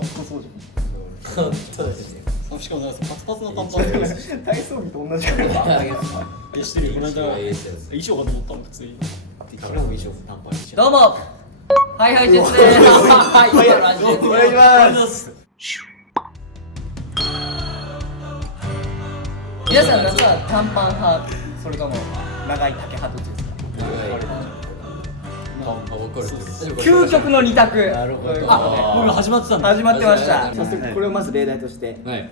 短パンそうじ本当ですね。ゃん。しかもなんかパツパツの短パンで体操着と同じくらいしてるよ。この間衣装かと思ったもん普通に。俺も衣装短パンにしどうもはいはいですねはいラジオお願いします。皆さん夏は短パン派それとも長い丈派どっちですか？究極の二択。なるほど。もう始まってたんだ。始まってました早速これをまず例題として、はい。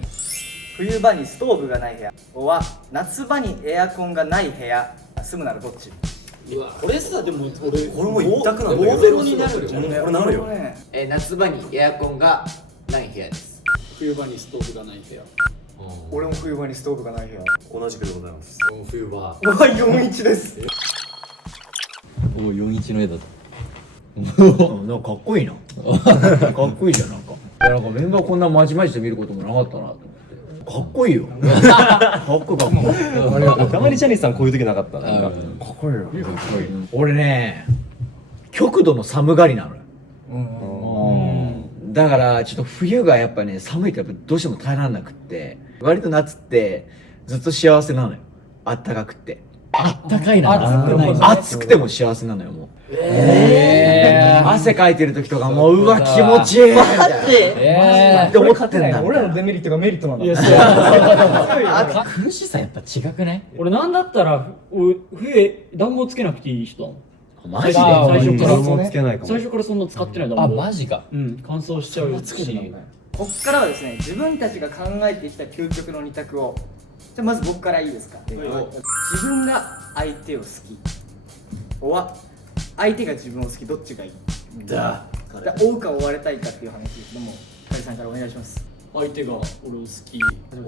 冬場にストーブがない部屋は夏場にエアコンがない部屋住むならどっち？これさでも俺も一択なんだけど。5ゼロになるよ。俺なるよ。夏場にエアコンがない部屋です。冬場にストーブがない部屋。俺も冬場にストーブがない部屋。同じくでございます。冬場。うわ41です。お41の絵だと。なんかかっこいいな。かっこいいじゃんなんか。いやなんかメンバーこんなまじまじと見ることもなかったなと思って。かっこいいよ。かっこいいかっこいい。たまにジャニーさんこういう時なかったなんか。かっこいいよ。俺ね、極度の寒がりなのよ。だからちょっと冬がやっぱね寒いとやっぱどうしても耐えられなくって、割と夏ってずっと幸せなのよ。あったかくって。あったかいな。暑くても幸せなのよもう。汗かいてる時とかもううわ気持ちいいみたいなって思ってんだ。俺らのデメリットがメリットなんだ。いや苦しさやっぱ違くない？俺なんだったら冬暖房つけなくていい人だもん。マジで？最初からもつけないかも。最初からそんな使ってない暖房。あ、マジか。うん乾燥しちゃうし。こっからはですね、自分たちが考えてきた究極の二択を、じゃあまず僕からいいですか？自分が相手を好きは相手が自分を好き、どっちがいい？だ。追うか追われたいかっていう話ですけども、カリさんからお願いします。相手が俺を好き。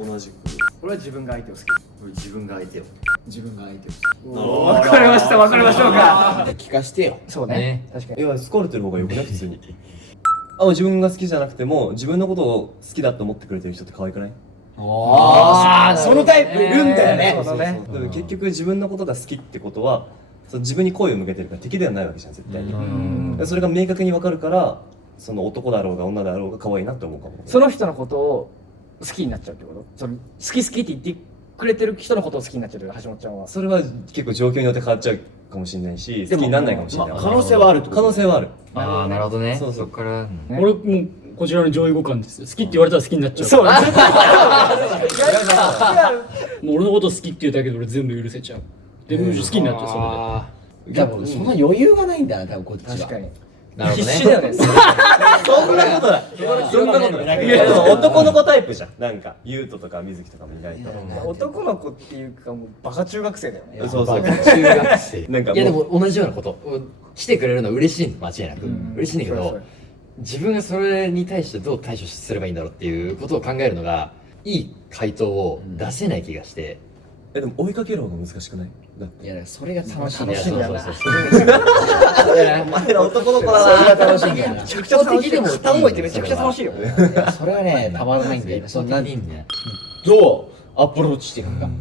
同じく。俺は自分が相手を好き。俺自分が相手を。自分が相手を。わかりましたわかりましょうか。聞かしてよ。そうね、確かに。いや好かれてる方がよくない普通に。自分が好きじゃなくても自分のことを好きだと思ってくれてる人って可愛くない？ああ、そのタイプいるんだよね。そうね。でも結局自分のことが好きってことは自分に好意を向けてるから敵ではないわけじゃん絶対に。それが明確に分かるからその男だろうが女だろうが可愛いなって思うかも。その人のことを好きになっちゃうってこと？その好き好きって言ってくれてる人のことを好きになっちゃうってこと？橋本ちゃんは。それは結構状況によって変わっちゃうかもしれないし好きにならないかもしれない。可能性はあるってこと？可能性はある。ああ、なるほどね。そうそうそっから。俺もうこちらの上位互換ですよ。好きって言われたら好きになっちゃう。そうね。もう俺のこと好きって言うだけで俺全部許せちゃう。でむしろ好きになっちゃうそれで。多分そんな余裕がないんだな、多分こっちは。確かに。なるほどね。必死だよね。そんなことない。そんなことない。いやでも男の子タイプじゃん。なんか優斗とか水木とかも意外と。男の子っていうかもうバカ中学生だよね。そうそう。中学生。なんかいやでも同じようなこと来てくれるのは嬉しいの、間違いなく嬉しいんだけどそうそう、自分がそれに対してどう対処すればいいんだろうっていうことを考えるのがいい回答を出せない気がして。でも追いかける方が難しくない？だっていや、それが楽しいん楽しいんだよなそうそうそうお前ら男の子だな。それが楽しいんだよな。めめちゃくちゃ楽しい。片思いってめちゃくちゃ楽しいよ。それはね、たまらないんだよね。そんなんでいいんだよ。どうアプローチしていくか。好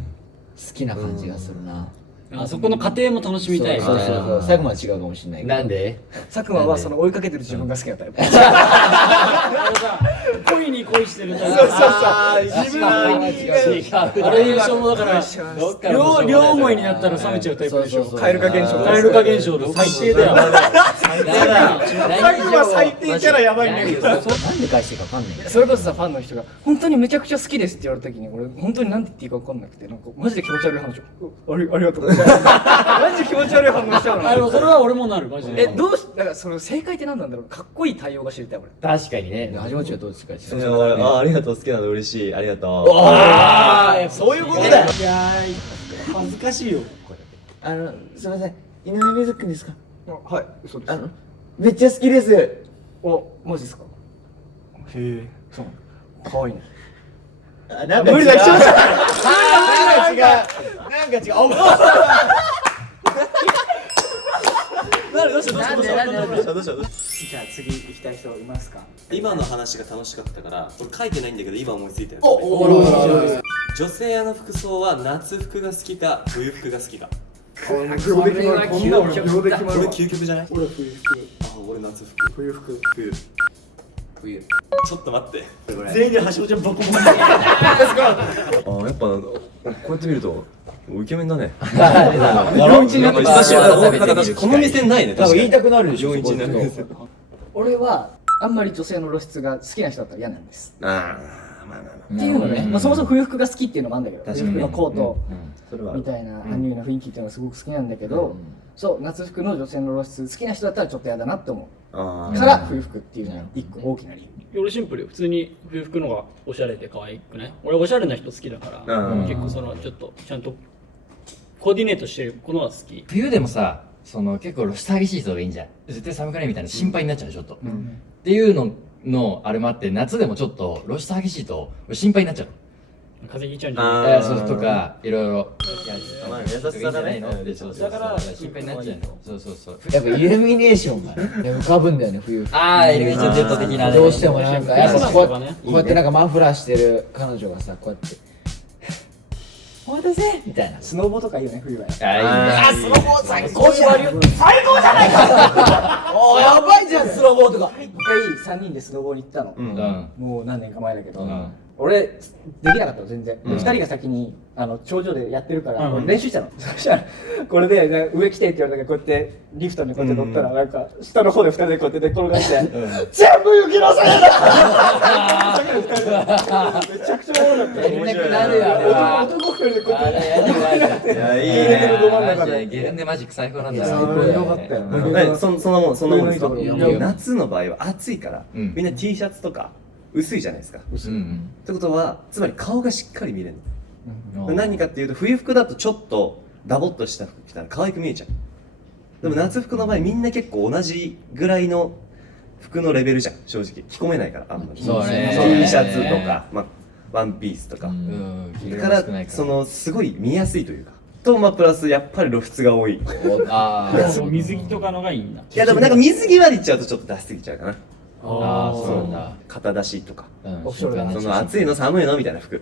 きな感じがするな。あそこの過程も楽しみたい。そうそうそう。最後まで違うかもしれないけど。なんで佐久間はその追いかけてる自分が好きなタイプ。恋に恋してるタイプ。自分が違う。あれ優勝もだから両思いになったら冷めちゃうタイプでしょ。蛙化現象。蛙化現象で最低だよ。最後は最低キャラやばいんだけど。なんで返していいか分かんないけど。それこそさファンの人が本当にめちゃくちゃ好きですって言われた時に俺本当に何て言っていいか分かんなくてなんかマジで気持ち悪い話をありがとうございます。マジで気持ち悪い反応しちゃうの。それは俺もなるマジで。どうしだからその正解って何なんだろう。かっこいい対応が知りたい俺。確かにね。橋本ちゃんどうですか？ありがとう好きなの嬉しいありがとう。そういうことだよ。いや恥ずかしいよ。すみません。井上瑞くんですか？はいそうです。めっちゃ好きです。マジですか。へえそう可愛いね。なんか無理だ。違う。なんか違う。どうしたじゃあ次行きたい人いますか。今の話が楽しかったから俺書いてないんだけど今思いついたよ。女性の服装は夏服が好きか冬服が好きか。これは究極だ。これ究極じゃない？俺冬服。俺夏服。冬服。冬。冬。ちょっと待って全員で橋本ちゃんボコボコやっぱこうやって見るとイケメンだね日本人久しぶりだなんか確かこの目線ないねなんか言いたくなるでしょ41年目俺はあんまり女性の露出が好きな人だったら嫌なんですああまあまあっていうのもね、まあ、そもそも冬服が好きっていうのもあるんだけど、確かに冬服のコートそれはみたいなアンニュイな雰囲気っていうのがすごく好きなんだけど、そう夏服の女性の露出好きな人だったらちょっと嫌だなって思あうから冬服っていうのが一個大きな理由。俺シンプルよ。普通に冬服のがおしゃれで可愛くない？俺おしゃれな人好きだから、結構そのちょっとちゃんとコーディネートしてる子のが好き。冬でもさ、その結構露出激しい人がいいんじゃん。絶対寒くないみたいな心配になっちゃうでしょ、ちょっと。っていうのあれもあって、夏でもちょっと露出激しいと俺心配になっちゃう。風邪ひいちゃうんじゃない？そうとかいろいろ。まあ優しさだねだから心配になっちゃうの。そう。やっぱイルミネーションがね浮かぶんだよね冬服。ああ、イルミネーションジェット的なね。どうしてもなんかやっぱこうやいいねってなんかマフラーしてる彼女がさこうやって「お待たせ!」みたいな。スノボとかいいよね冬は。あスノボ最高じゃん。最高じゃないか。おーやばいじゃんスノボとか。一回3人でスノボに行ったの、いいね。もう何年か前だけど、ん俺できなかったの全然、で2人が先に頂上でやってるから、俺練習したの、そしたらこれで、ね、上来てって言われたからこうやってリフトにこうやって乗ったらなんか下の方で2人でこうやって寝転がして「全部雪のせいだ!」めちゃくちゃおもろかった。やりたくなるよ、あれは。男2人でこうやってやりたくなる。いやいいゲレンデのど真んマ中でジでゲレンデマジック最高なんだ最高よ。よかったよねそんなもんですかいやいや夏の場合は暑いからうんみんな T シャツとか薄いじゃないですかっうんてことはつまり顔がしっかり見れるうん。何かっていうと冬服だとちょっとダボっとした服着たら可愛く見えちゃうでも夏服の場合みんな結構同じぐらいの服のレベルじゃん正直着込めないからあんまりそうね T シャツとか、まあ、ワンピースとか、うん。だからそのすごい見やすいというかとまあプラスやっぱり露出が多いいああ。そう水着とかのがいいんだ。やでもなんか水着までいっちゃうとちょっと出しすぎちゃうかなああ、そうなんだ。肩出しとかうんオフショルダーねその暑いの寒いのみたいな服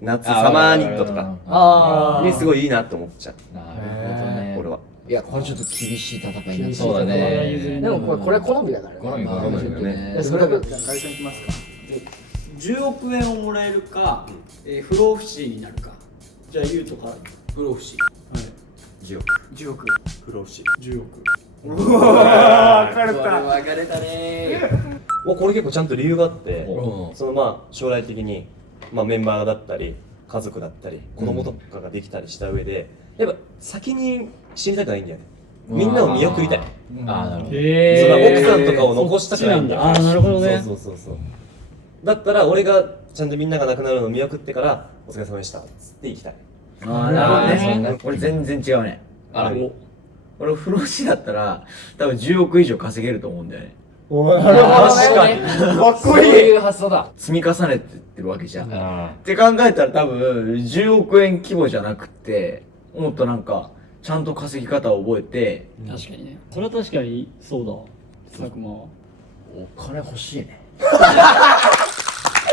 夏あサマーニットとかあにすごいいいなと思っちゃうなるほどね。俺は。いやこれちょっと厳しい戦いになってそうだね。でもこれ好みだからね。好み好みだねそれが会社に来ますか。 10億円をもらえるか、不老不死になるか。じゃあゆうとから不老不死10億不老不死10億分かれた。分かれたね。これ結構ちゃんと理由があってうんそのまあ将来的に、まあ、メンバーだったり家族だったり子供とかができたりした上でやっぱ先に死にたくないんだよねみんなを見送りたいああ、なるほど。その奥さんとかを残したくないんだよそっちなんだあーなるほどねそうだったら俺がちゃんとみんなが亡くなるのを見送ってからお疲れ様でしたっつって行きたいああなるほどあーそうねね俺全然違うねあら。俺不老不死だったら多分10億以上稼げると思うんだよね確かにかっこいい。そういう発想だ。積み重ねてってるわけじゃん、っあて考えたら多分10億円規模じゃなくてもっとなんかちゃんと稼ぎ方を覚えて確かにね。それは確かにそうだわ。佐久間は。お金欲しいね。い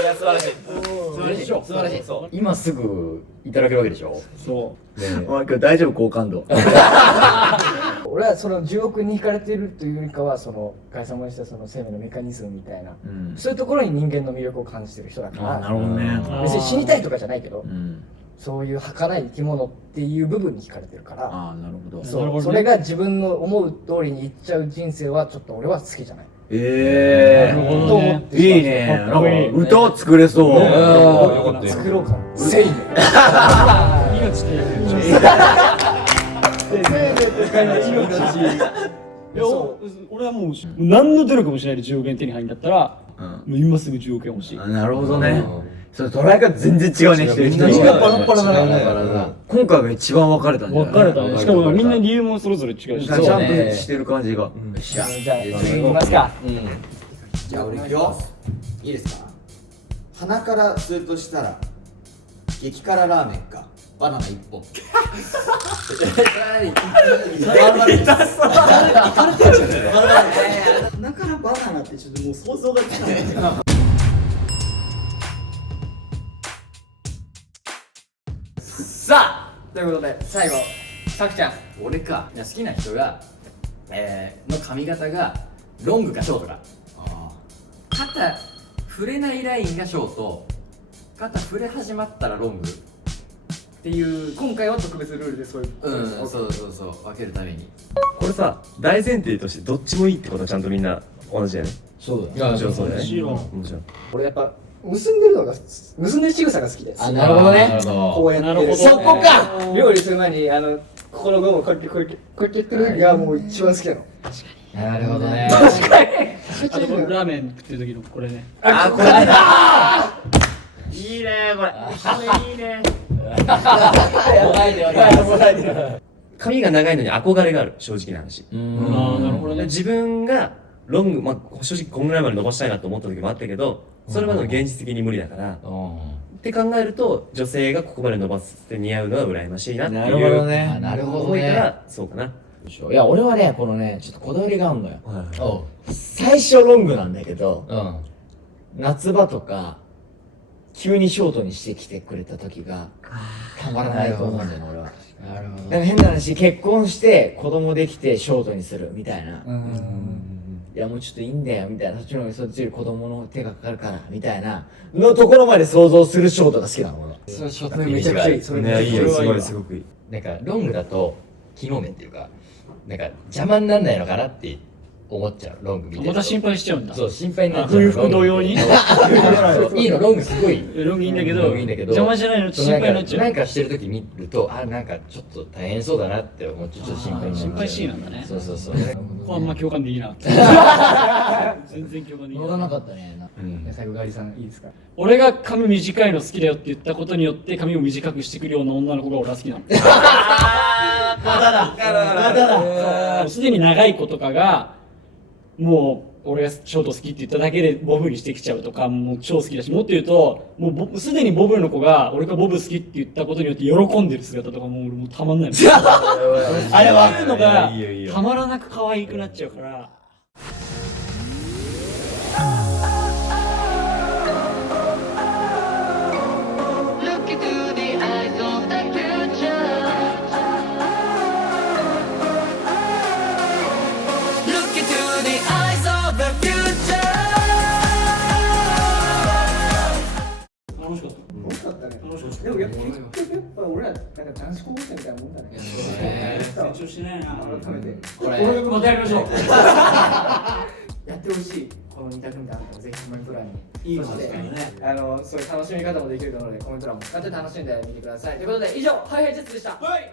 や素晴らしい素晴らしい。今すぐいただけるわけでしょ。そお前今日大丈夫好感度俺はその10億に惹かれているというよりかはその解散もしたその生命のメカニズムみたいな、うんそういうところに人間の魅力を感じてる人だかああならるほどね別に死にたいとかじゃないけど、うんそういう儚い生き物っていう部分に惹かれてるから、ああなるほどそうなるほどねそれが自分の思う通りにいっちゃう人生はちょっと俺は好きじゃない。えなるほどと思ねってしまういいねなんかかっこいい歌を作れそう作ろうかな。生命。命っていう。いや俺はもう何の努力もしないで10億円手に入るんだったら、もう今すぐ10億円欲しい。あなるほどねそれ捉え方全然違うね一人一人みんな違うパラパラだ違うから今回が一番分かれたんじゃない分かれたね。しかもみんな理由もそれぞれ違うし。ちゃんとしてる感じがよっしゃじゃあ次行きますか。じゃあ俺行くよいいですか鼻からするとしたら激辛ラーメンかバナナ1本だからバナナってちょっともう想像がつかないさあということで最後さくちゃん。俺か。いや好きな人がの髪型がロングかショートか。肩触れないラインがショート、肩触れ始まったらロング。っていう今回は特別ルールでそういうことです。そうそうそう、分けるために。これさ大前提としてどっちもいいってことはちゃんとみんな同じだよね。そうだよ。もちろんそうだよね。もちろんもちろん。俺やっぱ結んでるのが結んでる仕草が好きです。あ、なるほどね。なるほど。こうやってなるほどそこか料理する前にここのゴムをこうやってやってるがもう一番好きなの。なるほどね。あとこれラーメン食ってる時のこれね。あこれだ。いいねこれ。これいいね。髪が長いのに憧れがある正直な話。ああなるほどね。自分がロング、まあ、正直こんぐらいまで伸ばしたいなと思った時もあったけどそれまでの現実的に無理だから、って考えると女性がここまで伸ばして似合うのは羨ましいなっていうなるほどね。なるほど思いかね。らそうかな。いや、俺はね、このね、ちょっとこだわりがあるのよ。おう。最初ロングなんだけど、うん。夏場とか、急にショートにしてきてくれた時が、たまらないと思うんだよね、俺は。なるほど。なんか変な話、結婚して子供できてショートにするみたいな。いやもうちょっといいんだよみたいな、そっちより子供の手がかかるからみたいなのところまで想像するショートが好きなの俺は。それショートめちゃくちゃいい。それねいいよすそれはいいわごいすごくいい。なんかロングだと機能面っていうか、なんか邪魔になんないのかなって思っちゃう、ロング見てると。また心配しちゃうんだ。そう、心配になっちゃう。冬服同様にそういいの、ロングすごい。ロングいいんだけど、ロングいいんだけど邪魔じゃないのって心配になっちゃう。なんかしてる時見ると、あ、なんかちょっと大変そうだなって思っちゃう。ちょっと心配になっちゃう。心配しいなんだね。そうそうそう。ここあんま共感できな。全然共感できな。乗らなかったね。最後ガリさんいいですか。俺が髪短いの好きだよって言ったことによって髪を短くしてくるような女の子が俺は好きなの。そうすでに長い子とかがもう俺がショート好きって言っただけでボブにしてきちゃうとかもう超好きだし、もっと言うともうすでにボブの子が俺がボブ好きって言ったことによって喜んでる姿とかもう俺もうたまんないの。あれはいうのがいいよいいよたまらなく可愛くなっちゃうから。楽しかった。楽しかったね。でもやっぱ結局やっぱ俺らなんか男子高校生みたいなもんだね。成長してないな。改めてこれまたやりましょう。やってほしいこの2択みたいなのをぜひコメント欄に。いいそしてね。そういう楽しみ方もできると思うのでコメント欄も使って楽しんでみてください。ということで以上ハイハイジェッツでした。はい。